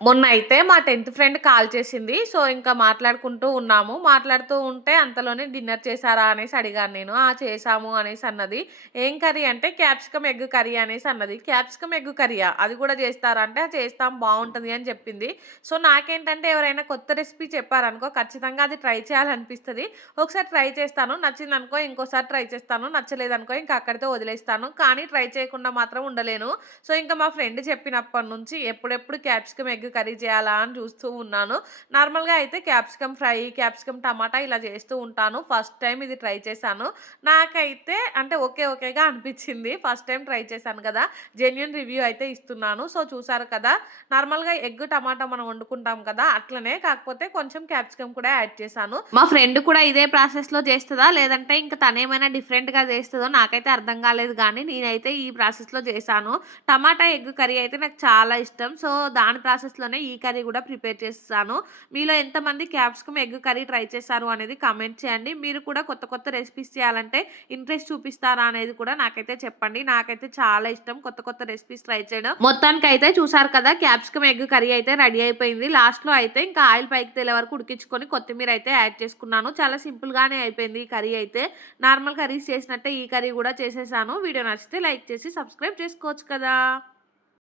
మొన్న అయితే మా టెన్త్ ఫ్రెండ్ కాల్ చేసింది. సో, ఇంకా మాట్లాడుకుంటూ ఉన్నాము. మాట్లాడుతూ ఉంటే అంతలోనే డిన్నర్ చేశారా అనేసి అడిగాను నేను. ఆ! చేశాము అనేసి అన్నది. ఏం కర్రీ అంటే క్యాప్సికమ్ ఎగ్ కర్రీ అనేసి అన్నది. క్యాప్సికమ్ ఎగ్ కర్రీయా? అది కూడా చేస్తారా అంటే, చేస్తాం బాగుంటుంది అని చెప్పింది. సో, నాకేంటంటే ఎవరైనా కొత్త రెసిపీ చెప్పారనుకో ఖచ్చితంగా అది ట్రై చేయాలనిపిస్తుంది ఒకసారి ట్రై చేస్తాను. నచ్చిందనుకో ఇంకోసారి ట్రై చేస్తాను. నచ్చలేదనుకో ఇంకా అక్కడితో వదిలేస్తాను. కానీ ట్రై చేయకుండా మాత్రం ఉండలేను. సో, ఇంకా మా ఫ్రెండ్ చెప్పినప్పటి నుంచి ఎప్పుడెప్పుడు క్యాప్సికమ్ ఎగ్ కర్రీ చేయాలా అని చూస్తూ ఉన్నాను. నార్మల్‌గా అయితే క్యాప్సికమ్ ఫ్రై, క్యాప్సికమ్ టమాటా ఇలా చేస్తూ ఉంటాను. ఫస్ట్ టైం ఇది ట్రై చేశాను. నాకైతే అంటే ఓకే ఓకేగా అనిపించింది. ఫస్ట్ టైం ట్రై చేశాను కదా! జెన్యున్ రివ్యూ అయితే ఇస్తున్నాను. సో, చూసారు కదా! నార్మల్‌గా ఎగ్ టమాటా మనం వండుకుంటాం కదా! అట్లనే కాకపోతే కొంచెం క్యాప్సికమ్ కూడా యాడ్ చేశాను. మా ఫ్రెండ్ కూడా ఇదే ప్రాసెస్‌లో చేస్తుందా లేదంటే ఇంక తనేమైనా డిఫరెంట్‌గా చేస్తుందో నాకైతే అర్థం కాలేదు కానీ నేనైతే ఈ ప్రాసెస్‌లో చేశాను. టమాటా ఎగ్ కర్రీ అయితే నాకు చాలా ఇష్టం. సో, దాని ప్రాసెస్‌లోనే ఈ కర్రీ కూడా ప్రిపేర్ చేస్తాను మీలో ఎంతమంది క్యాప్సికమ్ ఎగ్ కర్రీ ట్రై చేశారు అనేది కామెంట్ చేయండి. మీరు కూడా కొత్త కొత్త రెసిపీస్ చేయాలంటే ఇంట్రెస్ట్ చూపిస్తారా అనేది కూడా నాకైతే చెప్పండి. నాకైతే చాలా ఇష్టం కొత్త కొత్త రెసిపీస్ ట్రై చేయడం. మొత్తానికి అయితే చూసారు కదా! క్యాప్సికమ్ ఎగ్ కర్రీ అయితే రెడీ అయిపోయింది. లాస్ట్‌లో అయితే ఇంకా ఆయిల్ పైకి తేలే వరకు ఉడికించుకొని కొత్తిమీర అయితే యాడ్ చేసుకున్నాను. చాలా సింపుల్‌గానే అయిపోయింది ఈ కర్రీ అయితే. నార్మల్ కర్రీస్ చేసినట్టే ఈ కర్రీ కూడా చేసేసాను. వీడియో నచ్చితే లైక్ చేసి సబ్స్క్రైబ్ చేసుకోవచ్చు కదా!